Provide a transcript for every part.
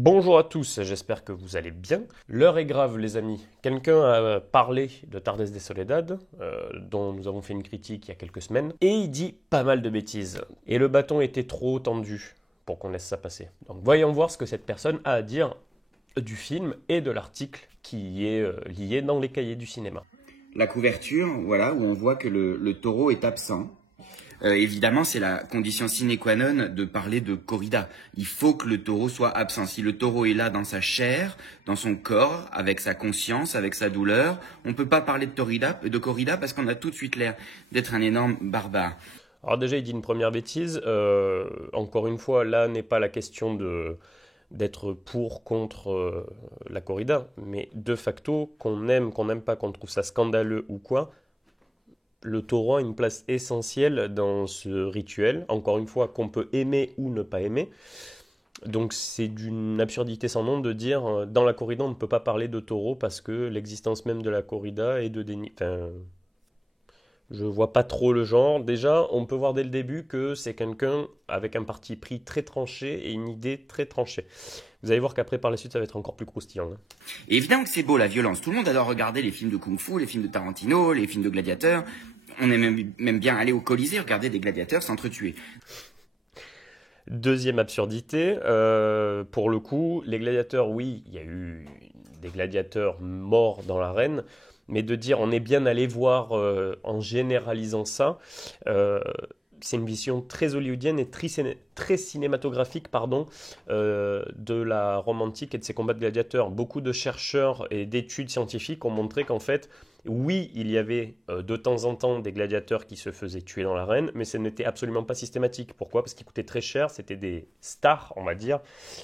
Bonjour à tous, j'espère que vous allez bien. L'heure est grave les amis. Quelqu'un a parlé de Tardes de Soledad, dont nous avons fait une critique il y a quelques semaines, et il dit pas mal de bêtises. Et le bâton était trop tendu pour qu'on laisse ça passer. Donc voyons voir ce que cette personne a à dire du film et de l'article qui y est lié dans les cahiers du cinéma. La couverture, voilà, où on voit que le taureau est absent. Évidemment, c'est la condition sine qua non de parler de corrida. Il faut que le taureau soit absent. Si le taureau est là dans sa chair, dans son corps, avec sa conscience, avec sa douleur, on peut pas parler de corrida parce qu'on a tout de suite l'air d'être un énorme barbare. Alors déjà il dit une première bêtise, encore une fois là n'est pas la question d'être pour, contre la corrida, mais de facto, qu'on n'aime pas, qu'on trouve ça scandaleux ou quoi, le taureau a une place essentielle dans ce rituel, encore une fois, qu'on peut aimer ou ne pas aimer. Donc c'est d'une absurdité sans nom de dire dans la corrida on ne peut pas parler de taureau parce que l'existence même de la corrida est de déni. Enfin, je vois pas trop le genre. Déjà, on peut voir dès le début que c'est quelqu'un avec un parti pris très tranché et une idée très tranchée. Vous allez voir qu'après, par la suite, ça va être encore plus croustillant. Hein. Et évidemment que c'est beau la violence. Tout le monde adore regarder les films de kung-fu, les films de Tarantino, les films de gladiateurs. On aime même bien aller au Colisée regarder des gladiateurs s'entretuer. Deuxième absurdité, pour le coup, les gladiateurs, oui, il y a eu des gladiateurs morts dans l'arène, mais de dire on est bien allé voir en généralisant ça, euh, c'est une vision très hollywoodienne et très cinématographique pardon, de la Rome antique et de ses combats de gladiateurs. Beaucoup de chercheurs et d'études scientifiques ont montré qu'en fait, oui, il y avait de temps en temps des gladiateurs qui se faisaient tuer dans l'arène, mais ce n'était absolument pas systématique. Pourquoi? Parce qu'ils coûtaient très cher, c'était des stars, on va dire,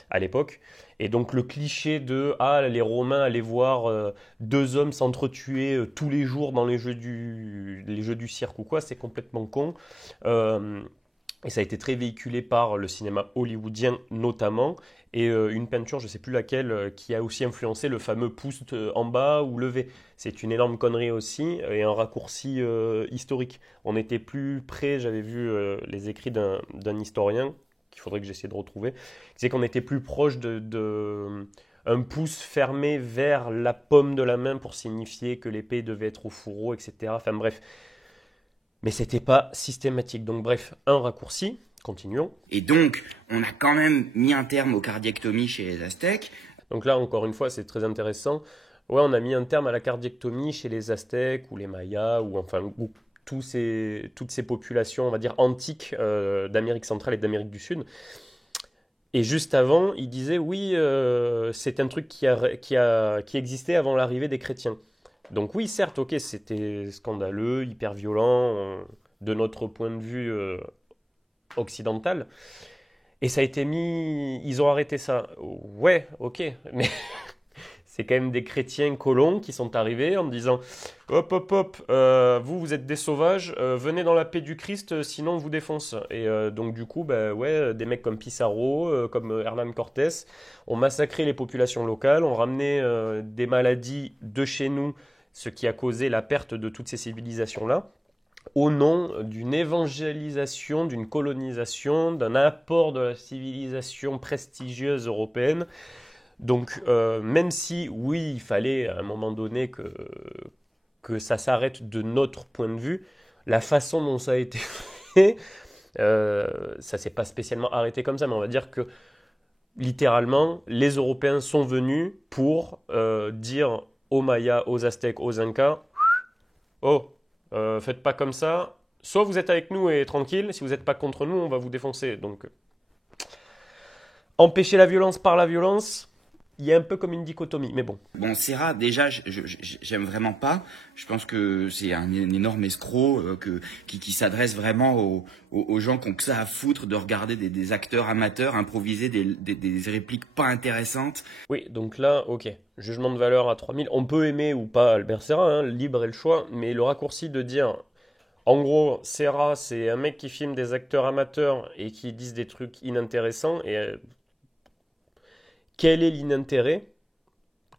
à l'époque. Et donc le cliché de ah les Romains allaient voir deux hommes s'entretuer tous les jours dans les jeux du cirque ou quoi, c'est complètement con. Euh, et ça a été très véhiculé par le cinéma hollywoodien notamment, et une peinture, je ne sais plus laquelle, qui a aussi influencé le fameux pouce en bas ou levé. C'est une énorme connerie aussi, et un raccourci historique. On était plus près, j'avais vu les écrits d'un historien, qu'il faudrait que j'essaie de retrouver, qui disait qu'on était plus proche un pouce fermé vers la paume de la main pour signifier que l'épée devait être au fourreau, etc. Enfin bref, mais c'était pas systématique. Donc bref, un raccourci, continuons. Et donc, on a quand même mis un terme aux cardiectomies chez les Aztèques. Donc là, encore une fois, c'est très intéressant. Ouais, on a mis un terme à la cardiectomie chez les Aztèques ou les Mayas, ou enfin ou toutes ces populations, on va dire, antiques d'Amérique centrale et d'Amérique du Sud. Et juste avant, il disait, oui, c'est un truc qui existait avant l'arrivée des chrétiens. Donc oui, certes, ok, c'était scandaleux, hyper violent, de notre point de vue occidental. Et ça a été mis... Ils ont arrêté ça. Ouais, ok, mais c'est quand même des chrétiens colons qui sont arrivés en me disant hop, hop, hop, vous êtes des sauvages, venez dans la paix du Christ, sinon on vous défonce. Et donc du coup, bah, ouais, des mecs comme Pissarro, comme Hernán Cortés, ont massacré les populations locales, ont ramené des maladies de chez nous, ce qui a causé la perte de toutes ces civilisations-là, au nom d'une évangélisation, d'une colonisation, d'un apport de la civilisation prestigieuse européenne. Donc, même si, oui, il fallait à un moment donné que ça s'arrête de notre point de vue, la façon dont ça a été fait, ça s'est pas spécialement arrêté comme ça, mais on va dire que littéralement, les Européens sont venus pour dire aux Mayas, aux Aztèques, aux Incas, oh, faites pas comme ça, soit vous êtes avec nous et tranquille, si vous n'êtes pas contre nous, on va vous défoncer. Donc, empêcher la violence par la violence, il y a un peu comme une dichotomie, mais bon. Bon, Serra, déjà, j'aime vraiment pas. Je pense que c'est un énorme escroc qui s'adresse vraiment aux gens qui ont que ça à foutre de regarder des acteurs amateurs improviser des répliques pas intéressantes. Oui, donc là, ok, jugement de valeur à 3000, on peut aimer ou pas Albert Serra, hein, libre est le choix, mais le raccourci de dire, en gros, Serra, c'est un mec qui filme des acteurs amateurs et qui disent des trucs inintéressants, et quel est l'inintérêt?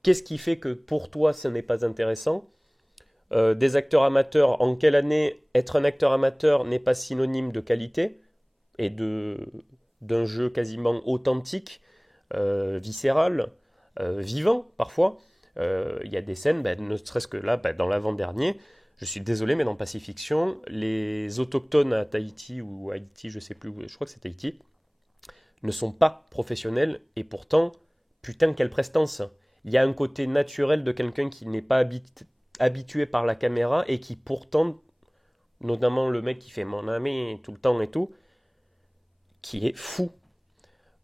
Qu'est-ce qui fait que pour toi, ce n'est pas intéressant? Des acteurs amateurs, en quelle année être un acteur amateur n'est pas synonyme de qualité et d'un jeu quasiment authentique? viscéral, vivant parfois. Il y a des scènes, ne serait-ce que là, dans l'avant-dernier, je suis désolé, mais dans Pacifiction, les autochtones à Tahiti ou Haïti, je sais plus, je crois que c'est Tahiti, ne sont pas professionnels et pourtant, putain, quelle prestance! Il y a un côté naturel de quelqu'un qui n'est pas habitué par la caméra et qui pourtant, notamment le mec qui fait mon ami tout le temps et tout, qui est fou.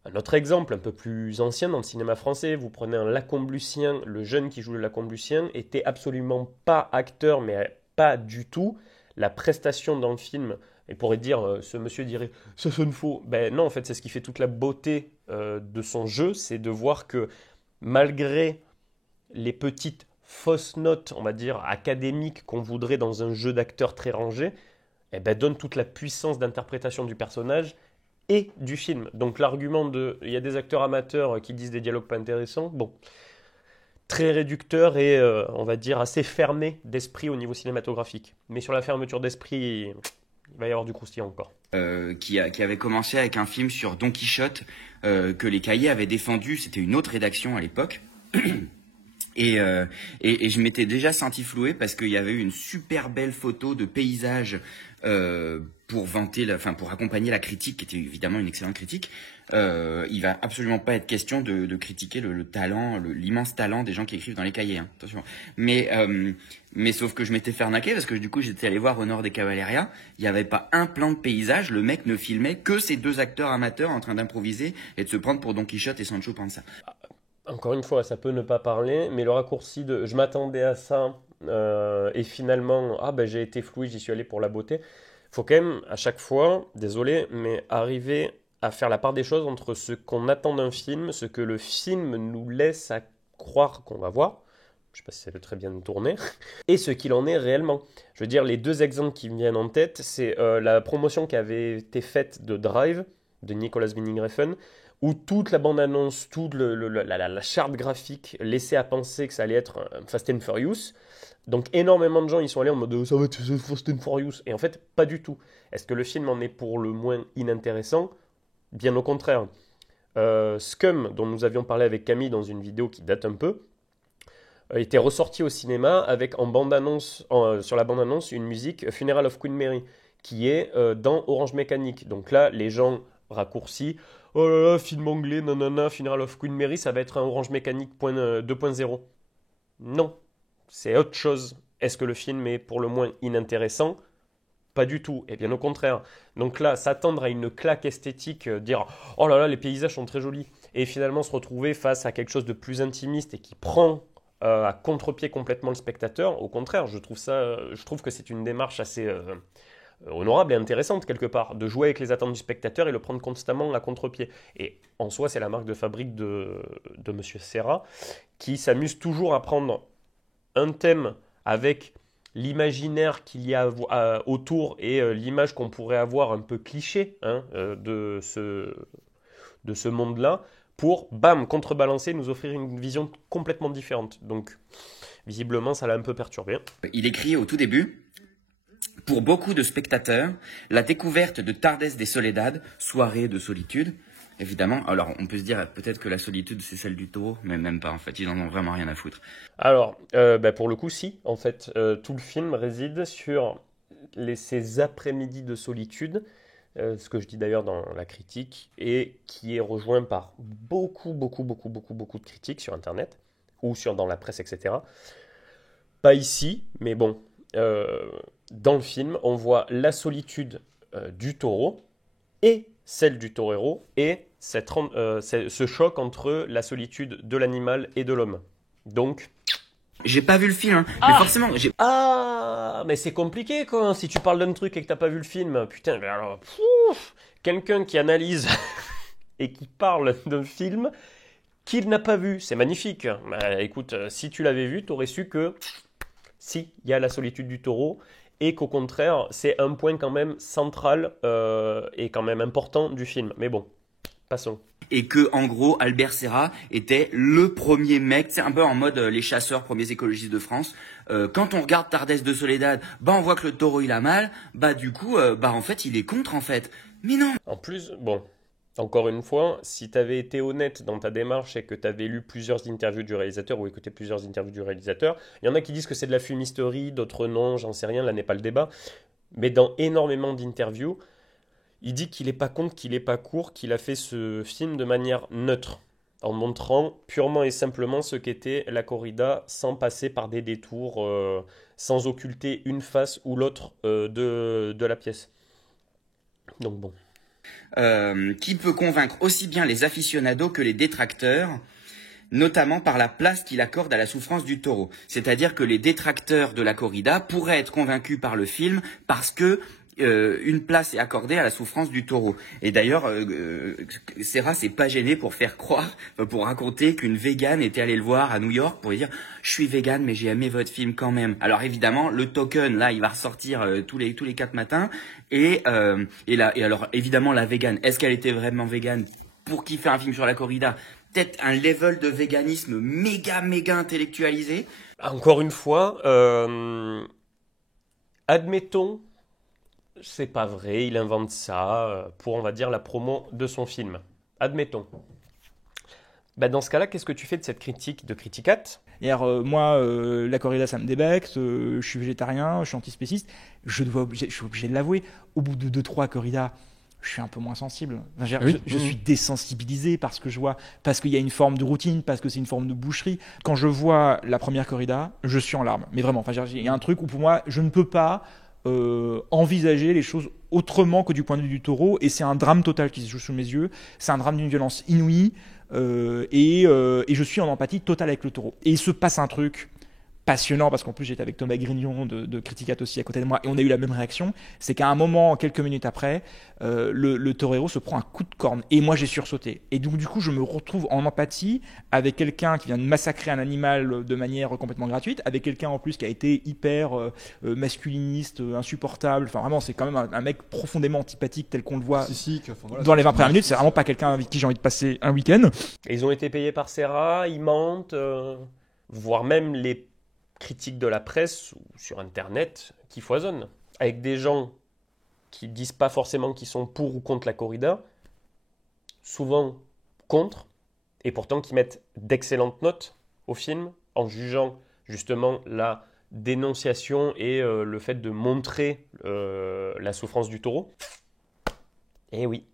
Un autre exemple, un peu plus ancien dans le cinéma français, vous prenez un Lacombe-Lucien, le jeune qui joue le Lacombe-Lucien était absolument pas acteur, mais pas du tout. La prestation dans le film, et pourrait dire, ce monsieur dirait, ça sonne faux. Ben non, en fait, c'est ce qui fait toute la beauté de son jeu, c'est de voir que malgré les petites fausses notes, on va dire, académiques qu'on voudrait dans un jeu d'acteur très rangé, eh ben, donne toute la puissance d'interprétation du personnage et du film. Donc l'argument de il y a des acteurs amateurs qui disent des dialogues pas intéressants, bon, très réducteur et on va dire assez fermé d'esprit au niveau cinématographique. Mais sur la fermeture d'esprit, il va y avoir du croustillant encore. Qui avait commencé avec un film sur Don Quichotte que les Cahiers avaient défendu, c'était une autre rédaction à l'époque. Et je m'étais déjà senti floué parce qu'il y avait eu une super belle photo de paysage pour pour accompagner la critique, qui était évidemment une excellente critique. Il va absolument pas être question de critiquer le talent, l'immense talent des gens qui écrivent dans les cahiers, hein, attention. Mais sauf que je m'étais fait arnaquer parce que du coup j'étais allé voir au nord des Cavalleria, il y avait pas un plan de paysage, le mec ne filmait que ces deux acteurs amateurs en train d'improviser et de se prendre pour Don Quichotte et Sancho Panza. Encore une fois, ça peut ne pas parler, mais le raccourci de je m'attendais à ça et finalement, j'ai été floué, j'y suis allé pour la beauté. Faut quand même, à chaque fois, désolé, mais arriver à faire la part des choses entre ce qu'on attend d'un film, ce que le film nous laisse à croire qu'on va voir, je sais pas si c'est le très bien tourné, et ce qu'il en est réellement. Je veux dire, les deux exemples qui me viennent en tête, c'est la promotion qui avait été faite de Drive, de Nicolas Winding Refn, où toute la bande-annonce, toute la charte graphique laissait à penser que ça allait être un Fast and Furious. Donc énormément de gens ils sont allés en mode ça va être Fast and Furious. Et en fait, pas du tout. Est-ce que le film en est pour le moins inintéressant? Bien au contraire. Scum, dont nous avions parlé avec Camille dans une vidéo qui date un peu, était ressorti au cinéma avec sur la bande-annonce une musique Funeral of Queen Mary, qui est dans Orange Mécanique. Donc là, les gens raccourcis, oh là là, film anglais, nanana, Funeral of Queen Mary, ça va être un Orange Mécanique 2.0. Non, c'est autre chose. Est-ce que le film est pour le moins inintéressant? Pas du tout, et bien au contraire. Donc là, s'attendre à une claque esthétique, dire oh là là, les paysages sont très jolis, et finalement se retrouver face à quelque chose de plus intimiste et qui prend à contre-pied complètement le spectateur, au contraire, je trouve que c'est une démarche assez honorable et intéressante quelque part, de jouer avec les attentes du spectateur et le prendre constamment à contre-pied. Et en soi, c'est la marque de fabrique de Monsieur Serra, qui s'amuse toujours à prendre un thème avec l'imaginaire qu'il y a autour et l'image qu'on pourrait avoir un peu cliché de ce monde-là, pour, bam, contrebalancer, nous offrir une vision complètement différente. Donc, visiblement, ça l'a un peu perturbé. Il écrit au tout début: pour beaucoup de spectateurs, la découverte de Tardes de Soledad, soirée de solitude, évidemment, alors on peut se dire peut-être que la solitude c'est celle du taureau, mais même pas en fait, ils en ont vraiment rien à foutre. Alors, pour le coup, si, en fait, tout le film réside sur ces après-midi de solitude, ce que je dis d'ailleurs dans la critique, et qui est rejoint par beaucoup de critiques sur Internet, ou dans la presse, etc. Pas ici, mais bon, dans le film, on voit la solitude du taureau et celle du torero, et ce choc entre la solitude de l'animal et de l'homme. Donc... J'ai pas vu le film, hein, mais forcément... mais c'est compliqué, quoi. Si tu parles d'un truc et que t'as pas vu le film, putain, mais alors... quelqu'un qui analyse et qui parle d'un film qu'il n'a pas vu, c'est magnifique. Bah, écoute, si tu l'avais vu, t'aurais su que... si, il y a la solitude du taureau, et qu'au contraire, c'est un point quand même central et quand même important du film. Mais bon, passons. Et que, en gros, Albert Serra était le premier mec, c'est un peu en mode les chasseurs, premiers écologistes de France. Quand on regarde Tardes de Soledad, on voit que le taureau il a mal, du coup, en fait, il est contre, en fait. Mais non. En plus, bon, Encore une fois, si tu avais été honnête dans ta démarche et que tu avais lu plusieurs interviews du réalisateur ou écouté plusieurs interviews du réalisateur, il y en a qui disent que c'est de la fumisterie, d'autres non, j'en sais rien, là n'est pas le débat. Mais dans énormément d'interviews, il dit qu'il n'est pas contre, qu'il n'est pas court, qu'il a fait ce film de manière neutre, en montrant purement et simplement ce qu'était la corrida sans passer par des détours, sans occulter une face ou l'autre de la pièce. Donc bon. Qui peut convaincre aussi bien les aficionados que les détracteurs, notamment par la place qu'il accorde à la souffrance du taureau. C'est-à-dire que les détracteurs de la corrida pourraient être convaincus par le film parce que une place est accordée à la souffrance du taureau. Et d'ailleurs, Serra s'est pas gêné pour faire croire, pour raconter qu'une végane était allée le voir à New York pour lui dire « Je suis végane, mais j'ai aimé votre film quand même ». Alors évidemment, le token, là, il va ressortir tous les 4 matins. Et alors, évidemment, la végane, est-ce qu'elle était vraiment végane pour qui fait un film sur la corrida? Peut-être un level de véganisme méga intellectualisé. Encore une fois, admettons, c'est pas vrai, il invente ça pour, on va dire, la promo de son film. Admettons. Bah dans ce cas-là, qu'est-ce que tu fais de cette critique de Criticat? Et alors, moi, la corrida, ça me débecte, je suis végétarien, je suis antispéciste, je suis obligé de l'avouer, au bout de 2-3 corridas, je suis un peu moins sensible. Enfin, je suis désensibilisé par ce que je vois, parce qu'il y a une forme de routine, parce que c'est une forme de boucherie. Quand je vois la première corrida, je suis en larmes. Mais vraiment, enfin, il y a un truc où pour moi, je ne peux pas envisager les choses autrement que du point de vue du taureau, et c'est un drame total qui se joue sous mes yeux. C'est un drame d'une violence inouïe, et je suis en empathie totale avec le taureau. Et il se passe un truc passionnant, parce qu'en plus j'étais avec Thomas Grignon de Criticat aussi à côté de moi, et on a eu la même réaction, c'est qu'à un moment, quelques minutes après, le torero se prend un coup de corne, et moi j'ai sursauté. Et donc du coup je me retrouve en empathie avec quelqu'un qui vient de massacrer un animal de manière complètement gratuite, avec quelqu'un en plus qui a été hyper masculiniste, insupportable, enfin vraiment c'est quand même un mec profondément antipathique tel qu'on le voit dans les 20 premières minutes, c'est vraiment pas quelqu'un avec qui j'ai envie de passer un week-end. Et ils ont été payés par Serra, ils mentent, voire même les critiques de la presse ou sur Internet qui foisonnent, avec des gens qui disent pas forcément qu'ils sont pour ou contre la corrida, souvent contre, et pourtant qui mettent d'excellentes notes au film en jugeant justement la dénonciation et le fait de montrer la souffrance du taureau. Et oui,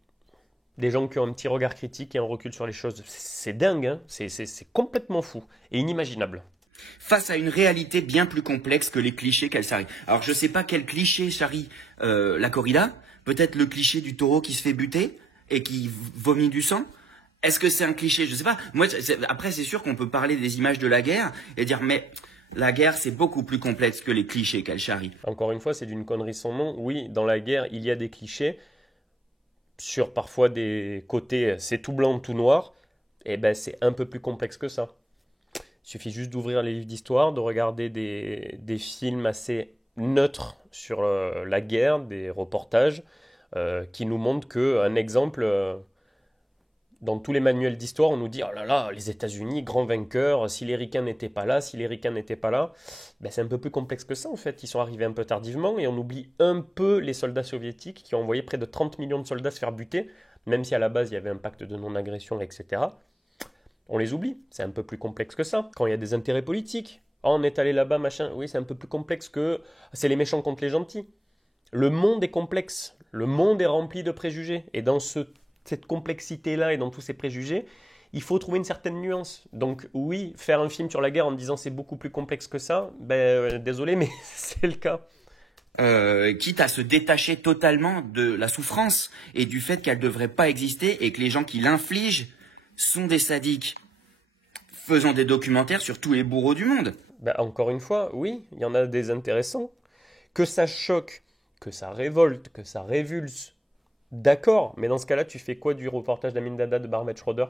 des gens qui ont un petit regard critique et un recul sur les choses, c'est dingue, hein, c'est complètement fou et inimaginable. Face à une réalité bien plus complexe que les clichés qu'elle charrie. Alors je sais pas quel cliché charrie la corrida, peut-être le cliché du taureau qui se fait buter et qui vomit du sang. Est-ce que c'est un cliché? Je sais pas. Moi, après c'est sûr qu'on peut parler des images de la guerre et dire mais la guerre c'est beaucoup plus complexe que les clichés qu'elle charrie. Encore une fois, c'est d'une connerie sans nom. Oui, dans la guerre, il y a des clichés sur parfois des côtés c'est tout blanc, tout noir. Et ben c'est un peu plus complexe que ça. Il suffit juste d'ouvrir les livres d'histoire, de regarder des films assez neutres sur la guerre, des reportages qui nous montrent qu'un exemple, dans tous les manuels d'histoire, on nous dit « Oh là là, les États-Unis, grands vainqueurs, si les Ricains n'étaient pas là, si les Ricains n'étaient pas là. » Ben, c'est un peu plus complexe que ça en fait. Ils sont arrivés un peu tardivement et on oublie un peu les soldats soviétiques qui ont envoyé près de 30 millions de soldats se faire buter, même si à la base il y avait un pacte de non-agression, etc. On les oublie, c'est un peu plus complexe que ça. Quand il y a des intérêts politiques, oh, on est allé là-bas, machin, oui, c'est un peu plus complexe que c'est les méchants contre les gentils. Le monde est complexe, le monde est rempli de préjugés. Et dans cette complexité-là et dans tous ces préjugés, il faut trouver une certaine nuance. Donc oui, faire un film sur la guerre en disant c'est beaucoup plus complexe que ça, désolé, mais c'est le cas. Quitte à se détacher totalement de la souffrance et du fait qu'elle ne devrait pas exister et que les gens qui l'infligent sont des sadiques. Faisons des documentaires sur tous les bourreaux du monde. Encore une fois, oui, il y en a des intéressants. Que ça choque, que ça révolte, que ça révulse, d'accord, mais dans ce cas-là, tu fais quoi du reportage d'Amin Dada de Barbet Schroeder,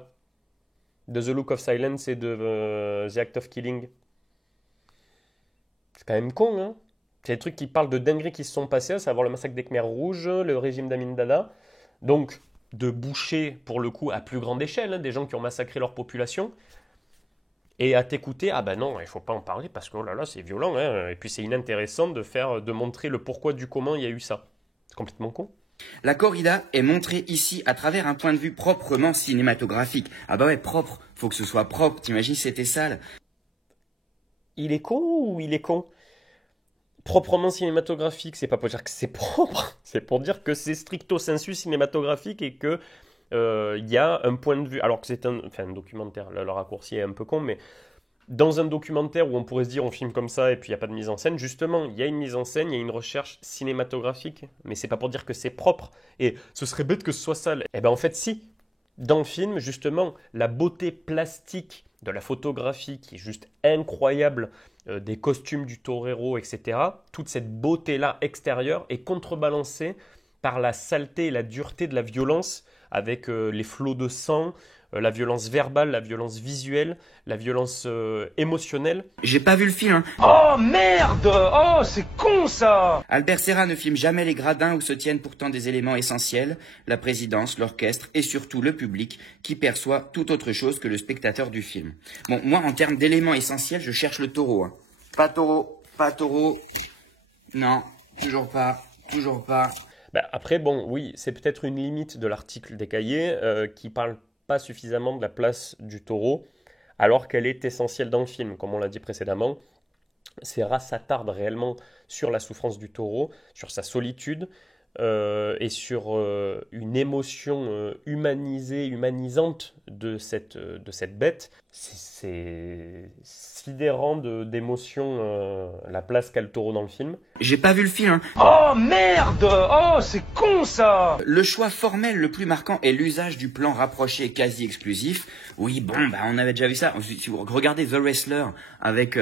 de The Look of Silence et de The Act of Killing? C'est quand même con, hein. C'est des trucs qui parlent de dingueries qui se sont passées, à savoir le massacre des Khmers rouges, le régime d'Amin Dada. Donc, de boucher, pour le coup, à plus grande échelle, hein, des gens qui ont massacré leur population. Et à t'écouter, ah ben non, il faut pas en parler parce que oh là là, c'est violent, hein. Et puis c'est inintéressant de montrer le pourquoi du comment il y a eu ça. C'est complètement con. La corrida est montrée ici à travers un point de vue proprement cinématographique. Ah bah ouais, propre. Faut que ce soit propre. T'imagines si c'était sale? Il est con ou il est con? Proprement cinématographique, c'est pas pour dire que c'est propre, c'est pour dire que c'est stricto sensu cinématographique et que il y a un point de vue, alors que c'est un documentaire, le raccourci est un peu con, mais dans un documentaire où on pourrait se dire on filme comme ça et puis il n'y a pas de mise en scène, justement, il y a une mise en scène, il y a une recherche cinématographique, mais c'est pas pour dire que c'est propre, et ce serait bête que ce soit sale. Eh ben en fait si, dans le film, justement, la beauté plastique de la photographie qui est juste incroyable, des costumes du torero, etc., toute cette beauté-là extérieure est contrebalancée par la saleté et la dureté de la violence avec les flots de sang, la violence verbale, la violence visuelle, la violence émotionnelle. J'ai pas vu le film, hein. Oh merde! Oh, c'est con ça! Albert Serra ne filme jamais les gradins où se tiennent pourtant des éléments essentiels, la présidence, l'orchestre et surtout le public qui perçoit tout autre chose que le spectateur du film. Bon, moi en termes d'éléments essentiels, je cherche le taureau, hein. Pas taureau, pas taureau. Non, toujours pas, toujours pas. Bah, après, bon, oui, c'est peut-être une limite de l'article des cahiers qui parle pas suffisamment de la place du taureau, alors qu'elle est essentielle dans le film, comme on l'a dit précédemment. Serra s'attarde réellement sur la souffrance du taureau, sur sa solitude et sur une émotion humanisée, humanisante de cette bête. C'est sidérant d'émotion la place qu'a le taureau dans le film. J'ai pas vu le film, hein. Oh merde! Oh, c'est con ça! Le choix formel le plus marquant est l'usage du plan rapproché quasi exclusif. Oui, bon, bah on avait déjà vu ça. Si vous regardez The Wrestler avec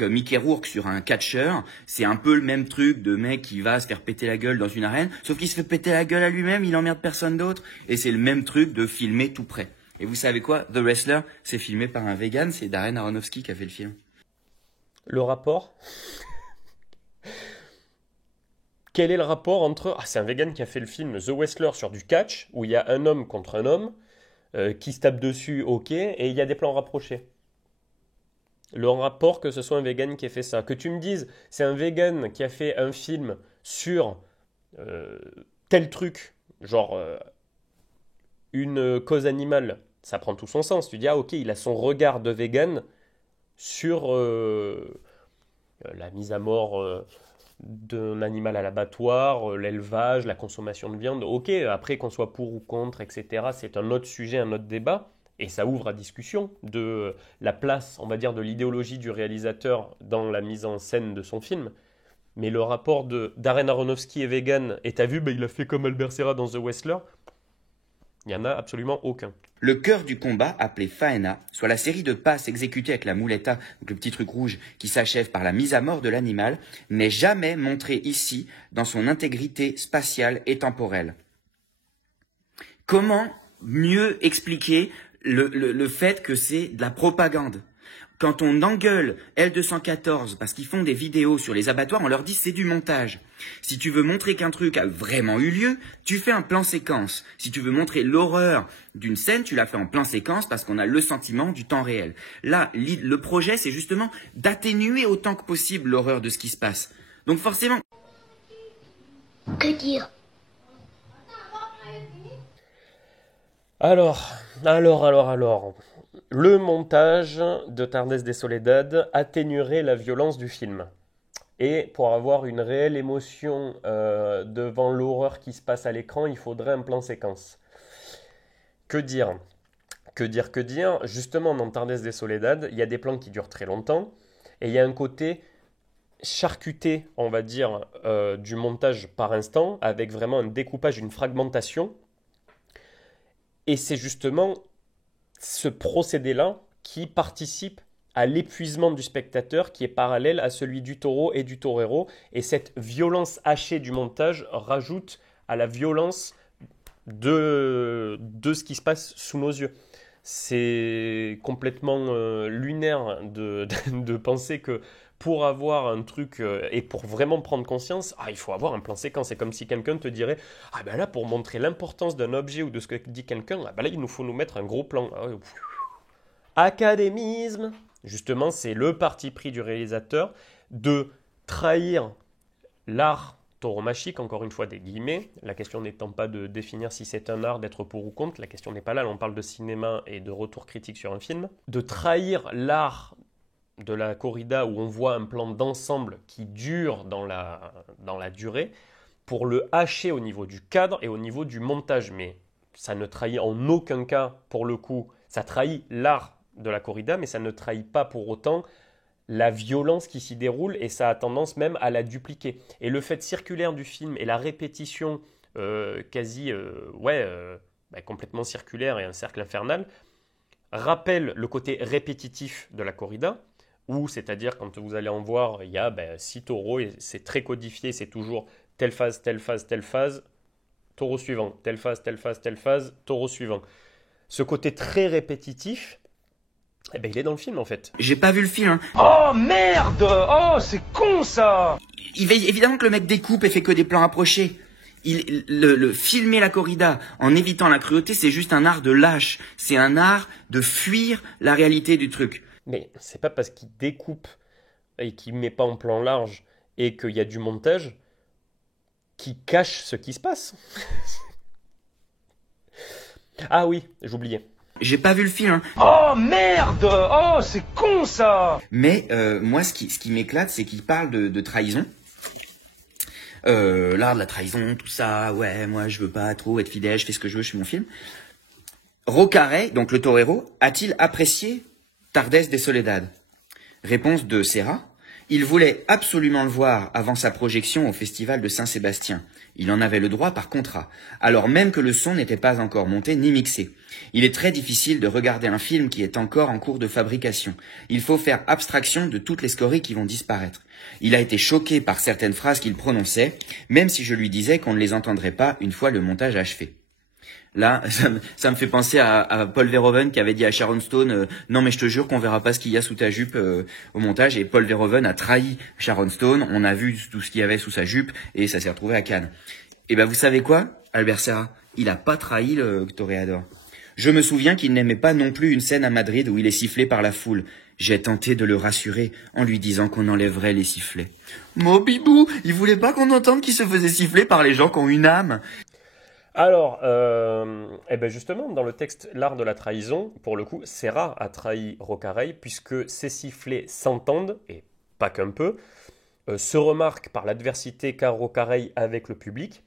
Mickey Rourke sur un catcheur, c'est un peu le même truc de mec qui va se faire péter la gueule dans une arène, sauf qu'il se fait péter la gueule à lui-même, il emmerde personne d'autre, et c'est le même truc de filmer tout près. Et vous savez quoi? The Wrestler, c'est filmé par un vegan, c'est Darren Aronofsky qui a fait le film. Le rapport? Quel est le rapport entre... Ah, c'est un vegan qui a fait le film The Wrestler sur du catch, où il y a un homme contre un homme, qui se tape dessus, ok, et il y a des plans rapprochés. Le rapport que ce soit un vegan qui ait fait ça. Que tu me dises, c'est un vegan qui a fait un film sur tel truc, genre une cause animale, ça prend tout son sens. Tu dis, ah ok, il a son regard de vegan sur la mise à mort d'un animal à l'abattoir, l'élevage, la consommation de viande. Ok, après qu'on soit pour ou contre, etc., c'est un autre sujet, un autre débat. Et ça ouvre à discussion de la place, on va dire, de l'idéologie du réalisateur dans la mise en scène de son film. Mais le rapport de Darren Aronofsky et vegan, et t'as vu, bah, il a fait comme Albert Serra dans The Wrestler, il n'y en a absolument aucun. Le cœur du combat, appelé faena, soit la série de passes exécutées avec la muleta, donc le petit truc rouge qui s'achève par la mise à mort de l'animal, n'est jamais montré ici dans son intégrité spatiale et temporelle. Comment mieux expliquer le fait que c'est de la propagande? Quand on engueule L214 parce qu'ils font des vidéos sur les abattoirs, on leur dit c'est du montage. Si tu veux montrer qu'un truc a vraiment eu lieu, tu fais un plan séquence. Si tu veux montrer l'horreur d'une scène, tu la fais en plan séquence parce qu'on a le sentiment du temps réel. Là, le projet, c'est justement d'atténuer autant que possible l'horreur de ce qui se passe. Donc forcément... Que dire? Alors, le montage de Tardes de Soledad atténuerait la violence du film. Et pour avoir une réelle émotion devant l'horreur qui se passe à l'écran, il faudrait un plan séquence. Que dire? Justement, dans Tardes de Soledad, il y a des plans qui durent très longtemps, et il y a un côté charcuté, on va dire, du montage par instant, avec vraiment un découpage, une fragmentation. Et c'est justement ce procédé-là qui participe à l'épuisement du spectateur qui est parallèle à celui du taureau et du torero. Et cette violence hachée du montage rajoute à la violence de ce qui se passe sous nos yeux. C'est complètement lunaire de penser que pour avoir un truc et pour vraiment prendre conscience, il faut avoir un plan séquence. C'est comme si quelqu'un te dirait, ah ben là, pour montrer l'importance d'un objet ou de ce que dit quelqu'un, ah ben là, il nous faut nous mettre un gros plan. Académisme. Justement, c'est le parti pris du réalisateur de trahir l'art tauromachique, encore une fois des guillemets, la question n'étant pas de définir si c'est un art, d'être pour ou contre, la question n'est pas là on parle de cinéma et de retour critique sur un film, de trahir l'art de la corrida où on voit un plan d'ensemble qui dure dans la durée, pour le hacher au niveau du cadre et au niveau du montage, mais ça ne trahit en aucun cas, pour le coup, ça trahit l'art de la corrida, mais ça ne trahit pas pour autant la violence qui s'y déroule, et ça a tendance même à la dupliquer. Et le fait circulaire du film et la répétition complètement circulaire et un cercle infernal, rappelle le côté répétitif de la corrida, où, c'est-à-dire quand vous allez en voir, il y a 6 taureaux, et c'est très codifié, c'est toujours telle phase, telle phase, telle phase, taureau suivant, telle phase, telle phase, telle phase, taureau suivant. Ce côté très répétitif, il est dans le film en fait. J'ai pas vu le film. Hein. Oh merde! Oh, c'est con ça! Évidemment que le mec découpe et fait que des plans approchés. Filmer la corrida en évitant la cruauté, c'est juste un art de lâche. C'est un art de fuir la réalité du truc. Mais c'est pas parce qu'il découpe et qu'il met pas en plan large et qu'il y a du montage qui cache ce qui se passe. Ah oui, j'oubliais. J'ai pas vu le film. Hein. Oh merde! Oh, c'est con ça! Mais moi, ce qui m'éclate, c'est qu'il parle de trahison. L'art de la trahison, tout ça. Ouais, moi, je veux pas trop être fidèle, je fais ce que je veux, je fais mon film. Rocaray, donc le torero, a-t-il apprécié Tardes de Soledad? Réponse de Serra. Il voulait absolument le voir avant sa projection au festival de Saint-Sébastien. Il en avait le droit par contrat, alors même que le son n'était pas encore monté ni mixé. Il est très difficile de regarder un film qui est encore en cours de fabrication. Il faut faire abstraction de toutes les scories qui vont disparaître. Il a été choqué par certaines phrases qu'il prononçait, même si je lui disais qu'on ne les entendrait pas une fois le montage achevé. Là, ça me fait penser à Paul Verhoeven qui avait dit à Sharon Stone non mais je te jure qu'on verra pas ce qu'il y a sous ta jupe au montage, et Paul Verhoeven a trahi Sharon Stone, on a vu tout ce qu'il y avait sous sa jupe et ça s'est retrouvé à Cannes. Et vous savez quoi, Albert Serra, il a pas trahi le toréador. Je me souviens qu'il n'aimait pas non plus une scène à Madrid où il est sifflé par la foule. J'ai tenté de le rassurer en lui disant qu'on enlèverait les sifflets. Mon bibou, il voulait pas qu'on entende qu'il se faisait siffler par les gens qui ont une âme. Alors, justement, dans le texte L'art de la trahison, pour le coup, Serra a trahi Rocaray, puisque ces sifflets s'entendent, et pas qu'un peu, se remarquent par l'adversité qu'a Rocaray avec le public,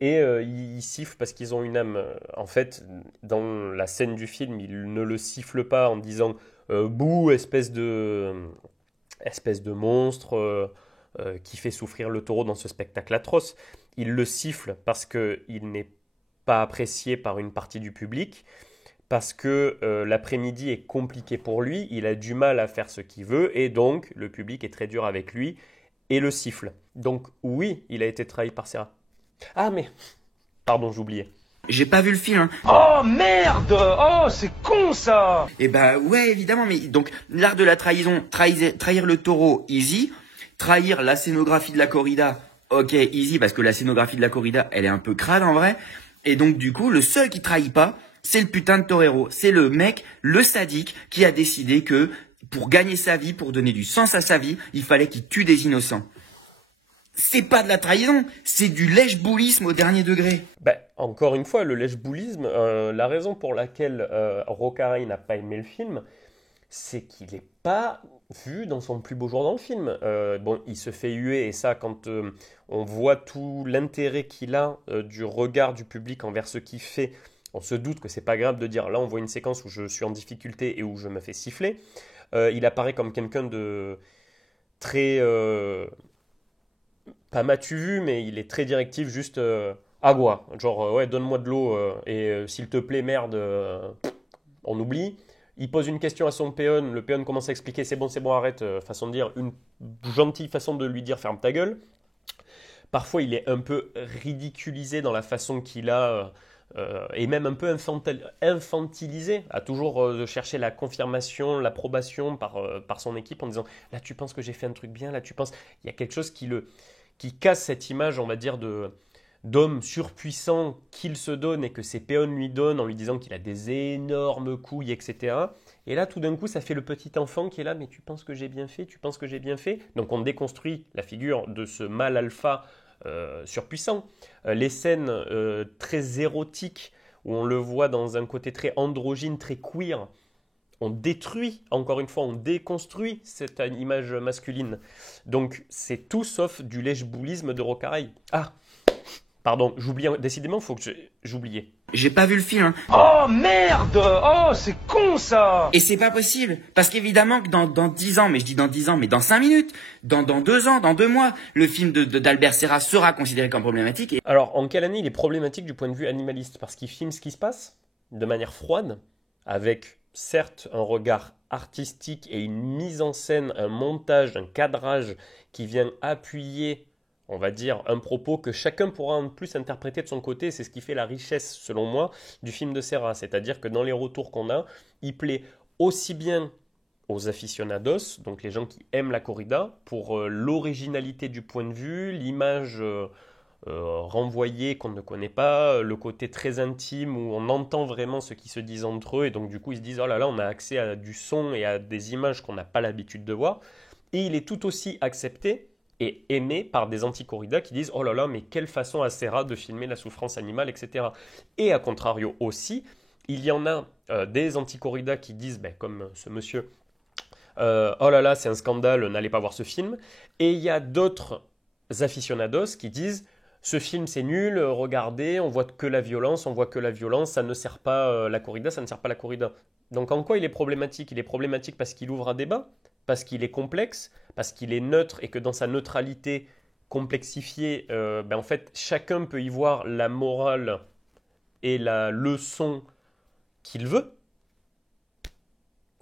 et ils sifflent parce qu'ils ont une âme. En fait, dans la scène du film, ils ne le sifflent pas en disant « bouh, espèce de monstre qui fait souffrir le taureau dans ce spectacle atroce ». Il le siffle parce qu'il n'est pas apprécié par une partie du public, parce que l'après-midi est compliqué pour lui, il a du mal à faire ce qu'il veut, et donc le public est très dur avec lui et le siffle. Donc oui, il a été trahi par Serra. Ah mais, pardon, j'oubliais. J'ai pas vu le film. Hein. Oh merde! Oh, c'est con ça! Ouais, évidemment, mais donc l'art de la trahison, trahir le taureau, easy. Trahir la scénographie de la corrida, ok, easy, parce que la scénographie de la corrida, elle est un peu crade en vrai. Et donc du coup, le seul qui trahit pas, c'est le putain de torero. C'est le mec, le sadique, qui a décidé que pour gagner sa vie, pour donner du sens à sa vie, il fallait qu'il tue des innocents. C'est pas de la trahison, c'est du lèche-boulisme au dernier degré. Encore une fois, le lèche-boulisme, la raison pour laquelle Rocaray n'a pas aimé le film, c'est qu'il n'est pas vu dans son plus beau jour dans le film. Il se fait huer, et ça, quand on voit tout l'intérêt qu'il a du regard du public envers ce qu'il fait, on se doute que c'est pas grave de dire, là on voit une séquence où je suis en difficulté et où je me fais siffler. Il apparaît comme quelqu'un de très... pas m'as-tu vu, mais il est très directif, juste agua, genre ouais, donne-moi de l'eau et s'il te plaît, merde, on oublie. Il pose une question à son péon, le péon commence à expliquer, c'est bon, arrête, façon de dire, une gentille façon de lui dire ferme ta gueule. Parfois il est un peu ridiculisé dans la façon qu'il a, et même un peu infantilisé, à toujours chercher la confirmation, l'approbation par son équipe en disant là tu penses que j'ai fait un truc bien, là tu penses, il y a quelque chose qui casse cette image, on va dire, d'homme surpuissant qu'il se donne et que ses péons lui donnent en lui disant qu'il a des énormes couilles, etc. Et là, tout d'un coup, ça fait le petit enfant qui est là, mais tu penses que j'ai bien fait, tu penses que j'ai bien fait. Donc on déconstruit la figure de ce mâle alpha surpuissant. Les scènes très érotiques, où on le voit dans un côté très androgyne, très queer, on détruit, encore une fois, on déconstruit cette image masculine. Donc c'est tout sauf du lèche-boulisme de Rocaille. Ah, pardon, j'oubliais, décidément, il faut que j'oubliais. J'ai pas vu le film, hein. Oh merde! Oh, c'est con ça! Et c'est pas possible. Parce qu'évidemment que dans 10 ans, mais je dis dans 10 ans, mais dans 5 minutes, dans 2 ans, dans 2 mois, le film d'Albert Serra sera considéré comme problématique. Alors, en quelle année il est problématique du point de vue animaliste? Parce qu'il filme ce qui se passe de manière froide, avec certes un regard artistique et une mise en scène, un montage, un cadrage qui vient appuyer, on va dire, un propos que chacun pourra en plus interpréter de son côté. C'est ce qui fait la richesse, selon moi, du film de Serra. C'est-à-dire que dans les retours qu'on a, il plaît aussi bien aux aficionados, donc les gens qui aiment la corrida, pour l'originalité du point de vue, l'image renvoyée qu'on ne connaît pas, le côté très intime où on entend vraiment ce qui se disent entre eux, et donc du coup ils se disent oh là là, on a accès à du son et à des images qu'on n'a pas l'habitude de voir. Et il est tout aussi accepté et aimé par des anti-corrida qui disent oh là là, mais quelle façon à Serra de filmer la souffrance animale, etc. Et à contrario aussi, il y en a des anti-corrida qui disent, ben, comme ce monsieur, oh là là, c'est un scandale, n'allez pas voir ce film. Et il y a d'autres aficionados qui disent ce film c'est nul, regardez, on voit que la violence, ça ne sert pas la corrida, ça ne sert pas la corrida. Donc en quoi il est problématique? Il est problématique parce qu'il ouvre un débat, parce qu'il est complexe, parce qu'il est neutre et que dans sa neutralité complexifiée, ben en fait chacun peut y voir la morale et la leçon qu'il veut.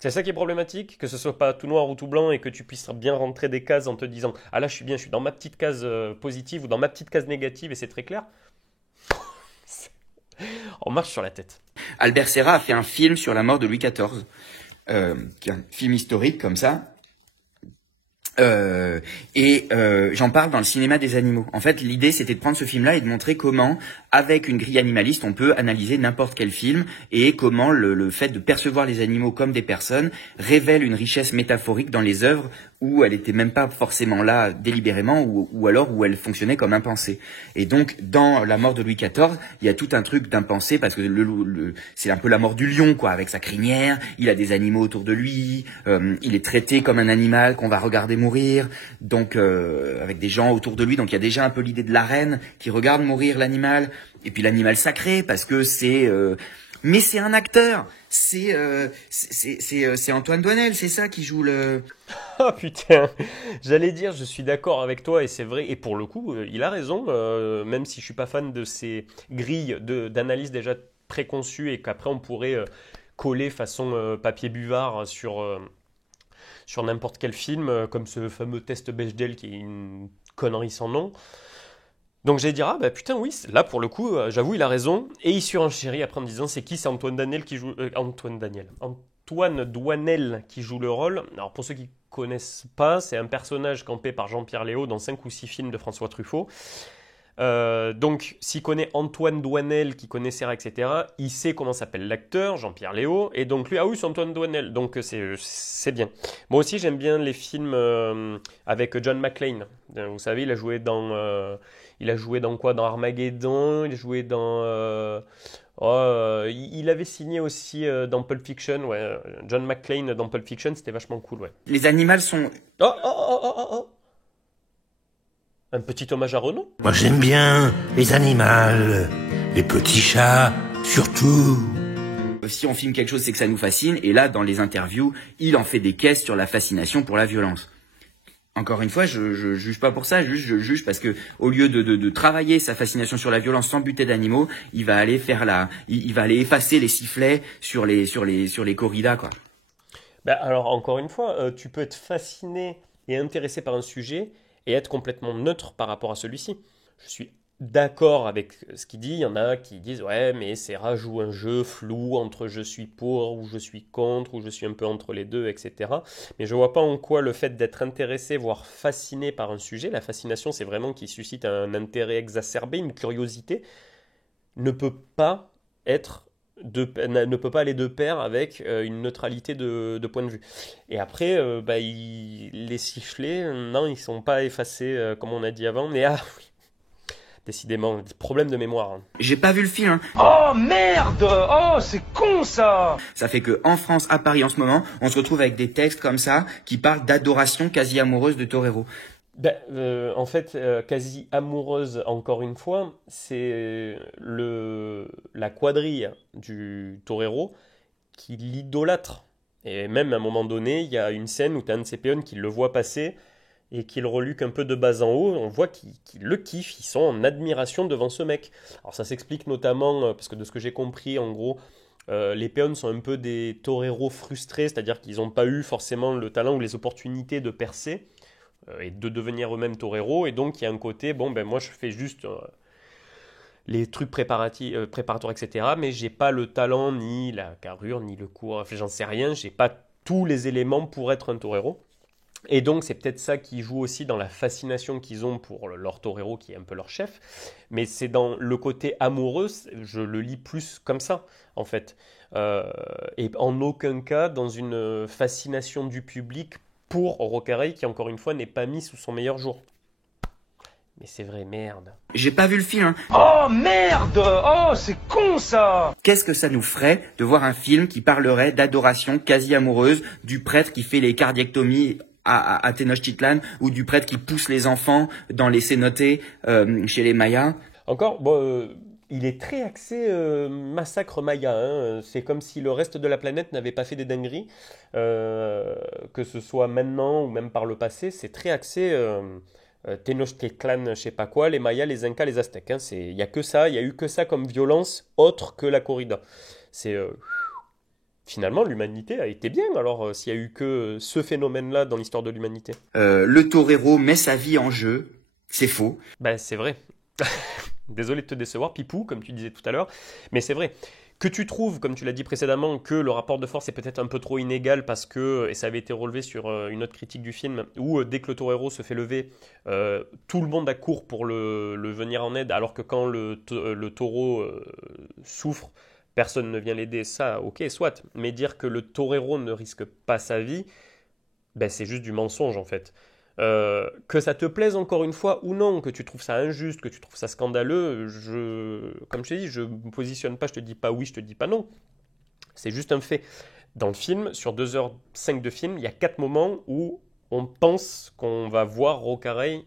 C'est ça qui est problématique, que ce soit pas tout noir ou tout blanc et que tu puisses bien rentrer des cases en te disant ah là je suis bien, je suis dans ma petite case positive ou dans ma petite case négative et c'est très clair. On marche sur la tête. Albert Serra a fait un film sur la mort de Louis XIV, qui est un film historique comme ça. J'en parle dans le cinéma des animaux. En fait, l'idée, c'était de prendre ce film-là et de montrer comment, avec une grille animaliste, on peut analyser n'importe quel film et comment le fait de percevoir les animaux comme des personnes révèle une richesse métaphorique dans les œuvres où elle était même pas forcément là délibérément ou alors où elle fonctionnait comme impensée. Et donc, dans la mort de Louis XIV, il y a tout un truc d'impensé parce que c'est un peu la mort du lion, quoi, avec sa crinière. Il a des animaux autour de lui. Il est traité comme un animal qu'on va regarder mourir. Donc, avec des gens autour de lui. Donc, il y a déjà un peu l'idée de la reine qui regarde mourir l'animal. Et puis l'animal sacré parce que c'est... mais c'est un acteur. C'est Antoine Doinel, c'est ça qui joue le... Oh putain, j'allais dire, je suis d'accord avec toi et c'est vrai, et pour le coup, il a raison, même si je suis pas fan de ces grilles d'analyse déjà préconçues et qu'après on pourrait coller façon papier buvard sur n'importe quel film, comme ce fameux test Bechdel qui est une connerie sans nom. Donc j'allais dire, ah bah putain oui, là pour le coup, j'avoue, il a raison. Et il surenchérit après en me disant, c'est qui? C'est Antoine Doinel qui joue... Antoine Doinel qui joue le rôle. Alors pour ceux qui connaissent pas, c'est un personnage campé par Jean-Pierre Léaud dans 5 ou 6 films de François Truffaut. Donc s'il connaît Antoine Doinel, qui connaît Serra, etc., il sait comment s'appelle l'acteur, Jean-Pierre Léaud, et donc lui, ah oui, c'est Antoine Doinel, donc c'est bien. Moi aussi, j'aime bien les films avec John McClane. Vous savez, il a joué dans quoi? Dans Armageddon, il a joué dans... il avait signé aussi dans Pulp Fiction, ouais. John McClane dans Pulp Fiction, c'était vachement cool, ouais. Les animaux sont... Oh. Un petit hommage à Renaud? Moi j'aime bien les animaux, les petits chats, surtout. Si on filme quelque chose, c'est que ça nous fascine. Et là, dans les interviews, il en fait des caisses sur la fascination pour la violence. Encore une fois, je juge pas pour ça, je juge parce que au lieu de travailler sa fascination sur la violence sans buter d'animaux, il va aller il va aller effacer les sifflets sur les corridas, quoi. Ben alors encore une fois, tu peux être fasciné et intéressé par un sujet et être complètement neutre par rapport à celui-ci. Je suis d'accord avec ce qu'il dit. Il y en a qui disent ouais, mais Serra joue un jeu flou entre je suis pour ou je suis contre ou je suis un peu entre les deux, etc. Mais je vois pas en quoi le fait d'être intéressé, voire fasciné par un sujet, la fascination c'est vraiment qui suscite un intérêt exacerbé, une curiosité, ne peut pas aller de pair avec une neutralité de point de vue. Et après, les sifflets, non, ils sont pas effacés comme on a dit avant, mais Décidément, problème de mémoire. Hein. J'ai pas vu le film. Hein. Oh merde! Oh, c'est con ça! Ça fait que en France, à Paris en ce moment, on se retrouve avec des textes comme ça qui parlent d'adoration quasi amoureuse de Torero. En fait, quasi amoureuse, encore une fois, c'est la quadrille du torero qui l'idolâtre. Et même à un moment donné, il y a une scène où tu as un de ses péons qui le voit passer et qui le reluque un peu de bas en haut. On voit qu'ils le kiffent, ils sont en admiration devant ce mec. Alors ça s'explique notamment, parce que de ce que j'ai compris, en gros, les péons sont un peu des toreros frustrés, c'est-à-dire qu'ils n'ont pas eu forcément le talent ou les opportunités de percer et de devenir eux-mêmes toreros. Et donc il y a un côté, bon ben moi je fais juste les trucs préparatoires, etc. Mais j'ai pas le talent, ni la carrure, ni le cours, enfin, j'en sais rien, j'ai pas tous les éléments pour être un torero. Et donc c'est peut-être ça qui joue aussi dans la fascination qu'ils ont pour leur torero qui est un peu leur chef, mais c'est dans le côté amoureux, je le lis plus comme ça en fait, et en aucun cas dans une fascination du public pour Rocaray qui encore une fois n'est pas mis sous son meilleur jour. Mais c'est vrai, merde. J'ai pas vu le film. Hein. Oh merde! Oh, c'est con ça! Qu'est-ce que ça nous ferait de voir un film qui parlerait d'adoration quasi amoureuse du prêtre qui fait les cardiectomies à Tenochtitlan ou du prêtre qui pousse les enfants dans les cénotés chez les Mayas? Encore, bon, il est très axé massacre maya. Hein. C'est comme si le reste de la planète n'avait pas fait des dingueries, que ce soit maintenant ou même par le passé. C'est très axé Tenochtitlan, je sais pas quoi, les Mayas, les Incas, les Aztèques. Hein. Il y a que ça, il y a eu que ça comme violence autre que la corrida. C'est finalement l'humanité a été bien. Alors s'il y a eu que ce phénomène-là dans l'histoire de l'humanité. Le torero met sa vie en jeu. C'est faux. Ben c'est vrai. Désolé de te décevoir, Pipou, comme tu disais tout à l'heure, mais c'est vrai. Que tu trouves, comme tu l'as dit précédemment, que le rapport de force est peut-être un peu trop inégal parce que, et ça avait été relevé sur une autre critique du film, où dès que le torero se fait lever, tout le monde accourt pour le venir en aide, alors que quand le taureau souffre, personne ne vient l'aider. Ça, ok, soit. Mais dire que le torero ne risque pas sa vie, ben, c'est juste du mensonge en fait. Que ça te plaise encore une fois ou non, que tu trouves ça injuste, que tu trouves ça scandaleux, comme je t'ai dit, je ne me positionne pas, je te dis pas oui, je te dis pas non. C'est juste un fait. Dans le film, sur 2h05 de film, il y a 4 moments où on pense qu'on va voir Rocaray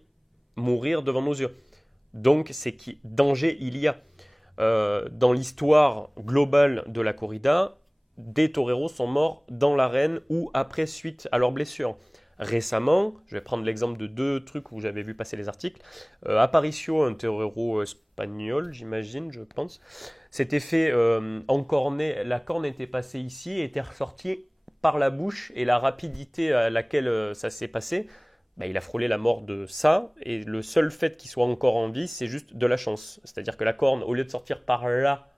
mourir devant nos yeux. Donc, c'est qui danger il y a. Dans l'histoire globale de la corrida, des toreros sont morts dans l'arène ou après suite à leurs blessures. Récemment, je vais prendre l'exemple de 2 trucs où j'avais vu passer les articles. Aparicio, un torero espagnol, j'imagine, je pense, s'était fait encorner. La corne était passée ici et était ressortie par la bouche. Et la rapidité à laquelle ça s'est passé, bah, il a frôlé la mort de ça. Et le seul fait qu'il soit encore en vie, c'est juste de la chance. C'est-à-dire que la corne, au lieu de sortir par là,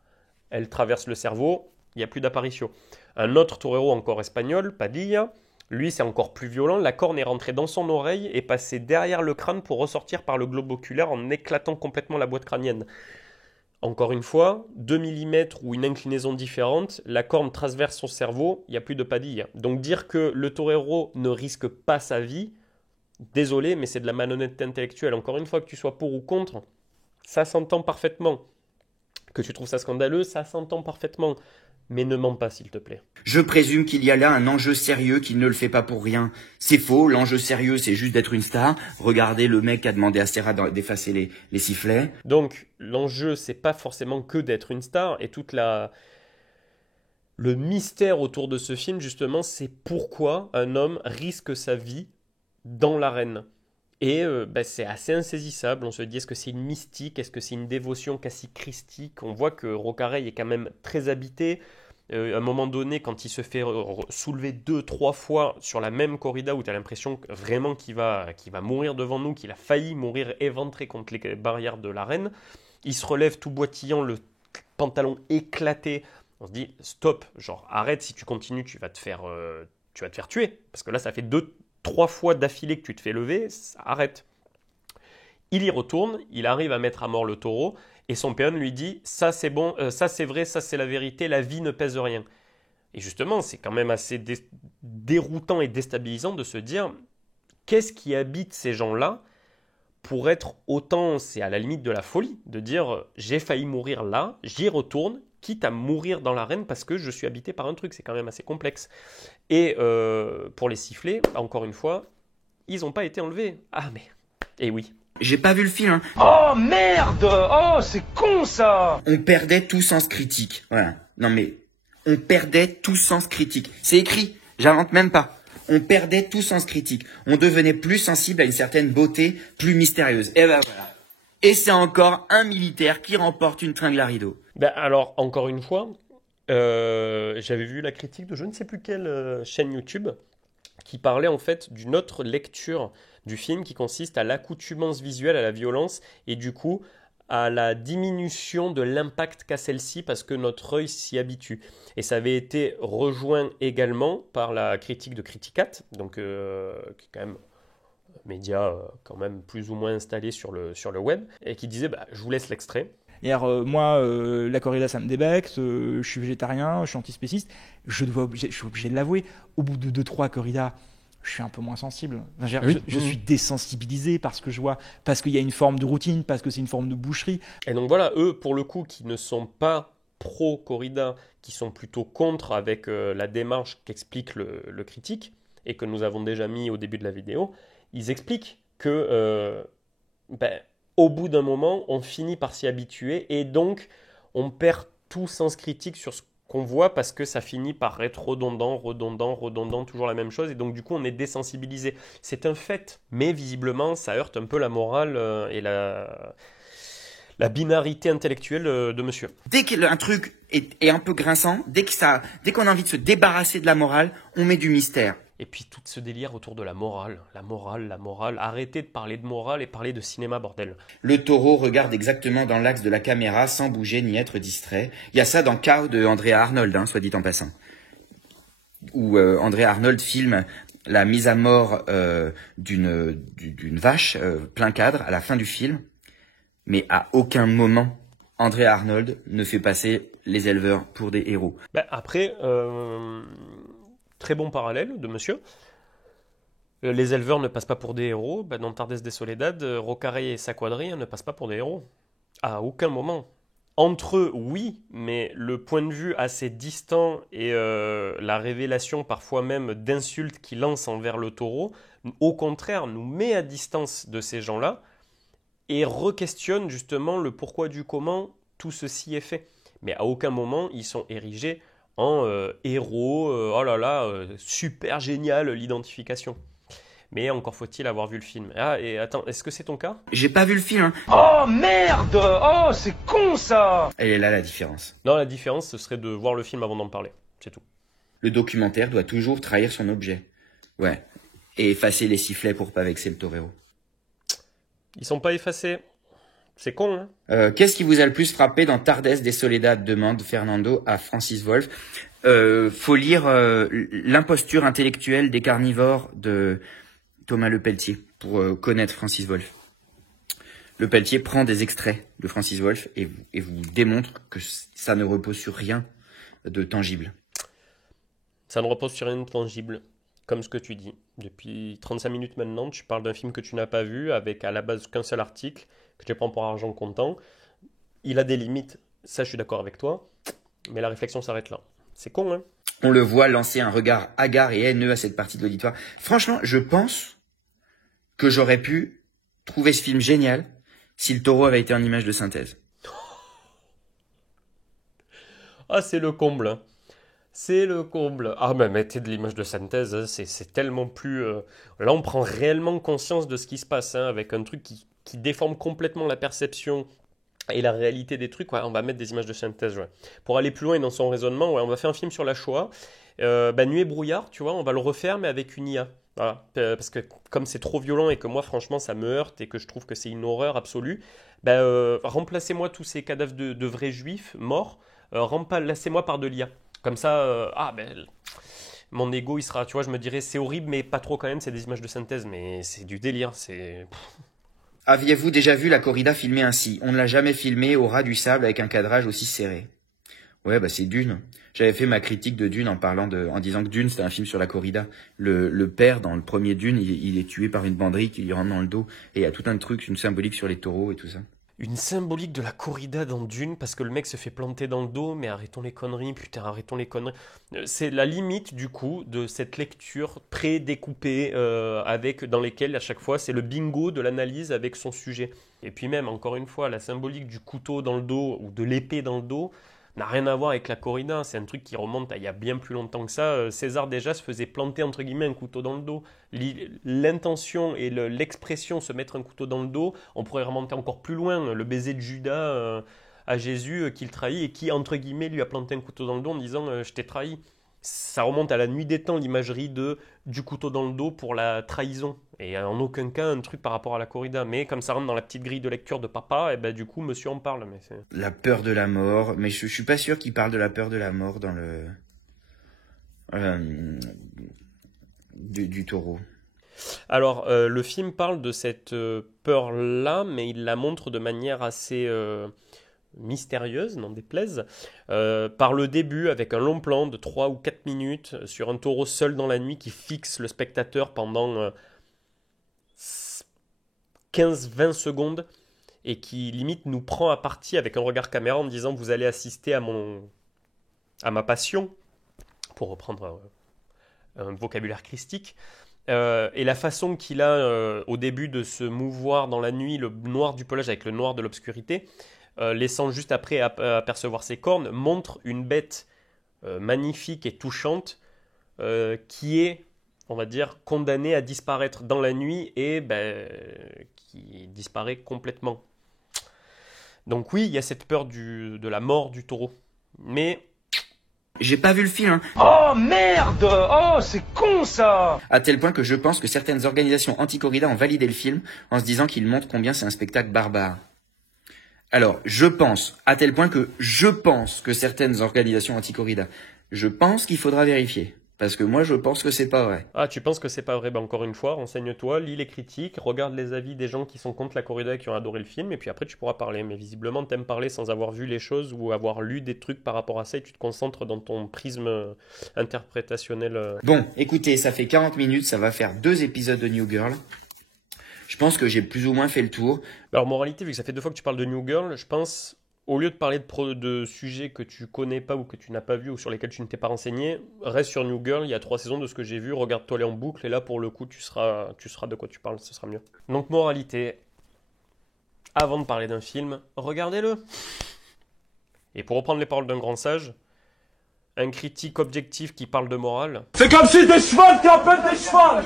elle traverse le cerveau, il n'y a plus d'apparition. Un autre torero encore espagnol, Padilla, lui, c'est encore plus violent. La corne est rentrée dans son oreille et passée derrière le crâne pour ressortir par le globe oculaire en éclatant complètement la boîte crânienne. Encore une fois, 2 mm ou une inclinaison différente, la corne traverse son cerveau, il n'y a plus de Padilla. Donc dire que le torero ne risque pas sa vie, désolé, mais c'est de la malhonnêteté intellectuelle. Encore une fois, que tu sois pour ou contre, ça s'entend parfaitement. Que tu trouves ça scandaleux, ça s'entend parfaitement. Mais ne mens pas, s'il te plaît. Je présume qu'il y a là un enjeu sérieux qui ne le fait pas pour rien. C'est faux, l'enjeu sérieux, c'est juste d'être une star. Regardez le mec qui a demandé à Serra d'effacer les sifflets. Donc, l'enjeu, c'est pas forcément que d'être une star, et le mystère autour de ce film, justement, c'est pourquoi un homme risque sa vie dans l'arène. Et c'est assez insaisissable. On se dit, est-ce que c'est une mystique? Est-ce que c'est une dévotion quasi christique? On voit que Rocaray est quand même très habité. À un moment donné, quand il se fait soulever 2-3 fois sur la même corrida où tu as l'impression vraiment qu'il va mourir devant nous, qu'il a failli mourir éventré contre les barrières de l'arène, il se relève tout boitillant, le pantalon éclaté. On se dit, stop, genre arrête, si tu continues, tu vas te faire tuer. Parce que là, ça fait 2-3 fois d'affilée que tu te fais lever, ça arrête. Il y retourne, il arrive à mettre à mort le taureau, et son péon lui dit « ça c'est bon, ça c'est vrai, ça c'est la vérité, la vie ne pèse rien ». Et justement, c'est quand même assez déroutant et déstabilisant de se dire « qu'est-ce qui habite ces gens-là pour être autant, c'est à la limite de la folie, de dire j'ai failli mourir là, j'y retourne, quitte à mourir dans l'arène parce que je suis habité par un truc, c'est quand même assez complexe. Et pour les sifflets, encore une fois, ils n'ont pas été enlevés. Ah mais, et oui. J'ai pas vu le film, hein. Oh merde! Oh, c'est con ça! On perdait tout sens critique. Voilà. Non mais, on perdait tout sens critique. C'est écrit, j'invente même pas. On perdait tout sens critique. On devenait plus sensible à une certaine beauté, plus mystérieuse. Et ben voilà. Et c'est encore un militaire qui remporte une tringle à rideau. Ben alors, encore une fois, j'avais vu la critique de je ne sais plus quelle chaîne YouTube qui parlait en fait d'une autre lecture du film qui consiste à l'accoutumance visuelle à la violence et du coup à la diminution de l'impact qu'a celle-ci parce que notre œil s'y habitue. Et ça avait été rejoint également par la critique de Criticat, donc qui est quand même un média quand même plus ou moins installé sur le web, et qui disait je vous laisse l'extrait. Et alors, moi, la corrida, ça me débecte, je suis végétarien, je suis antispéciste, je suis obligé de l'avouer, au bout de 2-3 corridas, je suis un peu moins sensible. Enfin, je suis désensibilisé par ce que je vois, parce qu'il y a une forme de routine, parce que c'est une forme de boucherie. Et donc voilà, eux, pour le coup, qui ne sont pas pro-corrida, qui sont plutôt contre avec la démarche qu'explique le critique, et que nous avons déjà mis au début de la vidéo, ils expliquent que au bout d'un moment, on finit par s'y habituer, et donc on perd tout sens critique sur ce qu'on voit parce que ça finit par être redondant, toujours la même chose, et donc du coup on est désensibilisé. C'est un fait, mais visiblement ça heurte un peu la morale et la binarité intellectuelle de monsieur. Dès qu'un truc est un peu grinçant, dès qu'on a envie de se débarrasser de la morale, on met du mystère. Et puis tout ce délire autour de la morale. Arrêtez de parler de morale et parler de cinéma, bordel. Le taureau regarde exactement dans l'axe de la caméra sans bouger ni être distrait. Il y a ça dans Cow de Andrea Arnold, soit dit en passant. Où Andrea Arnold filme la mise à mort d'une vache plein cadre à la fin du film. Mais à aucun moment, Andrea Arnold ne fait passer les éleveurs pour des héros. Après... Très bon parallèle de monsieur. Les éleveurs ne passent pas pour des héros. Dans Tardes de Soledad, Rocaray et sa quadrille ne passent pas pour des héros. À aucun moment. Entre eux, oui, mais le point de vue assez distant et la révélation parfois même d'insultes qu'il lance envers le taureau, au contraire, nous met à distance de ces gens-là et re-questionne justement le pourquoi du comment tout ceci est fait. Mais à aucun moment, ils sont érigés en héros, super génial l'identification. Mais encore faut-il avoir vu le film. Ah, et attends, est-ce que c'est ton cas? J'ai pas vu le film, hein. Oh merde! Oh, c'est con ça! Elle est là la différence. Non, la différence, ce serait de voir le film avant d'en parler. C'est tout. Le documentaire doit toujours trahir son objet. Ouais. Et effacer les sifflets pour pas vexer le torero. Ils sont pas effacés. C'est con, hein. Qu'est-ce qui vous a le plus frappé dans Tardes de Soledad, demande Fernando à Francis Wolff. Faut lire L'imposture intellectuelle des carnivores de Thomas Lepelletier pour connaître Francis Wolff. Lepelletier prend des extraits de Francis Wolff et vous démontre que ça ne repose sur rien de tangible. Ça ne repose sur rien de tangible, comme ce que tu dis. Depuis 35 minutes maintenant, tu parles d'un film que tu n'as pas vu, avec à la base qu'un seul article, que tu prends pour argent comptant. Il a des limites, ça je suis d'accord avec toi, mais la réflexion s'arrête là. C'est con, hein. On le voit lancer un regard hagard et haineux à cette partie de l'auditoire. Franchement, je pense que j'aurais pu trouver ce film génial si le taureau avait été en image de synthèse. Ah, c'est le comble, hein. C'est le comble. Ah, mais mettez de l'image de synthèse, hein, c'est tellement plus... Là, on prend réellement conscience de ce qui se passe, hein, avec un truc qui déforme complètement la perception et la réalité des trucs. Ouais, on va mettre des images de synthèse, ouais. Pour aller plus loin dans son raisonnement, ouais, on va faire un film sur la Shoah. Nuit et brouillard, tu vois, on va le refaire, mais avec une IA. Voilà. Parce que comme c'est trop violent et que moi, franchement, ça me heurte et que je trouve que c'est une horreur absolue, remplacez-moi tous ces cadavres de vrais juifs morts, remplacez-moi par de l'IA. Comme ça, mon ego, il sera, tu vois, je me dirais, c'est horrible, mais pas trop quand même, c'est des images de synthèse, mais c'est du délire, c'est... Aviez-vous déjà vu la corrida filmée ainsi? On ne l'a jamais filmée au ras du sable avec un cadrage aussi serré. Ouais, bah c'est Dune. J'avais fait ma critique de Dune en disant que Dune c'était un film sur la corrida. Le père dans le premier Dune, il est tué par une banderille qui lui rentre dans le dos et il y a tout un truc, une symbolique sur les taureaux et tout ça. Une symbolique de la corrida dans Dune, parce que le mec se fait planter dans le dos, mais arrêtons les conneries, putain, arrêtons les conneries. C'est la limite, du coup, de cette lecture pré-découpée, dans lesquelles, à chaque fois, c'est le bingo de l'analyse avec son sujet. Et puis même, encore une fois, la symbolique du couteau dans le dos, ou de l'épée dans le dos, n'a rien à voir avec la corrida. C'est un truc qui remonte à il y a bien plus longtemps que ça. César déjà se faisait planter entre guillemets un couteau dans le dos. L'intention et l'expression se mettre un couteau dans le dos, on pourrait remonter encore plus loin. Le baiser de Judas à Jésus qu'il trahit et qui entre guillemets lui a planté un couteau dans le dos en disant je t'ai trahi. Ça remonte à la nuit des temps, l'imagerie du couteau dans le dos pour la trahison. Et en aucun cas un truc par rapport à la corrida. Mais comme ça rentre dans la petite grille de lecture de papa, et ben du coup monsieur en parle. Mais la peur de la mort, mais je suis pas sûr qu'il parle de la peur de la mort dans le du taureau. Alors le film parle de cette peur-là, mais il la montre de manière assez mystérieuse, n'en déplaise, par le début avec un long plan de 3 ou 4 minutes sur un taureau seul dans la nuit qui fixe le spectateur pendant 15-20 secondes et qui limite nous prend à partie avec un regard caméra en disant vous allez assister à ma passion, pour reprendre un vocabulaire christique. Et la façon qu'il a au début de se mouvoir dans la nuit, le noir du pelage avec le noir de l'obscurité, laissant juste après apercevoir ses cornes, montre une bête magnifique et touchante qui est, on va dire, condamnée à disparaître dans la nuit et qui disparaît complètement. Donc oui, il y a cette peur de la mort du taureau. Mais j'ai pas vu le film, hein. Oh merde! Oh, c'est con ça! À tel point que je pense que certaines organisations anti-corrida ont validé le film en se disant qu'il montre combien c'est un spectacle barbare. Alors, à tel point que je pense que certaines organisations anti-corrida, je pense qu'il faudra vérifier. Parce que moi, je pense que c'est pas vrai. Ah, tu penses que c'est pas vrai? Ben encore une fois, renseigne-toi, lis les critiques, regarde les avis des gens qui sont contre la corrida et qui ont adoré le film, et puis après tu pourras parler. Mais visiblement, t'aimes parler sans avoir vu les choses ou avoir lu des trucs par rapport à ça, et tu te concentres dans ton prisme interprétationnel. Bon, écoutez, ça fait 40 minutes, ça va faire 2 épisodes de New Girl. Je pense que j'ai plus ou moins fait le tour. Alors, moralité, vu que ça fait 2 fois que tu parles de New Girl, je pense, au lieu de parler de sujets que tu connais pas ou que tu n'as pas vu ou sur lesquels tu ne t'es pas renseigné, reste sur New Girl, il y a 3 saisons de ce que j'ai vu, regarde-toi les en boucle, et là, pour le coup, tu seras de quoi tu parles, ce sera mieux. Donc, moralité, avant de parler d'un film, regardez-le. Et pour reprendre les paroles d'un grand sage, un critique objectif qui parle de morale... C'est comme si des chevals qui appellent des chevals!